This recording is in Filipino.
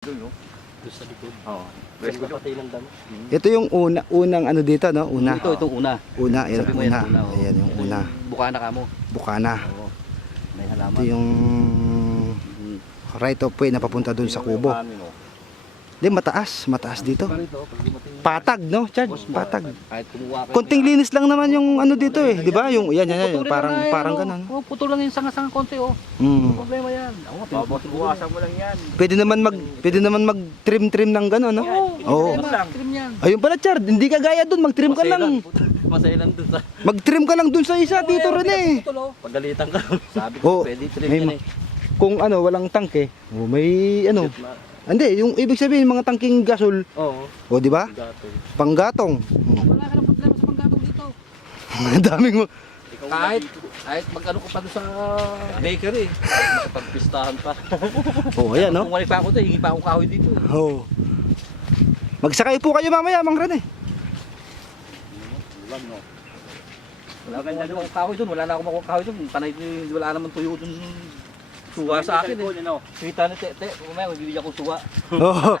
Doon, no? Doon sa likod. Oo. West ko patay ng damo. Ito yung unang ano dito, no? Una. Itong una. Una, yan, Sabi mo yan, una. una, oh. Ayan yung una. Bukana ka mo. Bukana. Oo. May halaman. Ito yung right of way na papunta dun sa kubo. Di, mataas dito. Patag, no? Chad, patag. Kahit kumuha ka. Konting linis lang naman yung ano dito eh, di ba? Yung yan, parang ganun. Oh, putol lang yung sanga-sanga konti oh. Problema yan. Babawasan mo lang yan. Pwede naman mag-trim ng gano'n, no? Oo. Trim yan. Ayun pala, Chard, hindi ka gaya dun, mag-trim ka lang. Masaya lang dun sa. Mag-trim ka lang dun sa isa, dito rin eh. Pagalitan ka. Sabi Oo. ko, pwede trim May yan eh. Kung ano, walang tank eh. Oh, may ano. Hindi, yung ibig sabihin, mga tangking gasol. Oo. O, di ba? Panggatong. Wala ka ng problema sa panggatong dito. Ang daming mo. Kahit mag-ano ko pa doon sa bakery. Makapagpistahan pa. Oh, ayan, no? Kung wala pa ako doon, hingi pa akong kahoy dito. Oh. Magsakay po kayo mamaya, Mang Ren eh. Wala akong kahoy doon, wala na akong makuha kahoy doon. Panay, wala naman tuyo doon. Suwa sa akin eh. Kita ni Tete, umaya, magbibigyan ko suwa. Oh.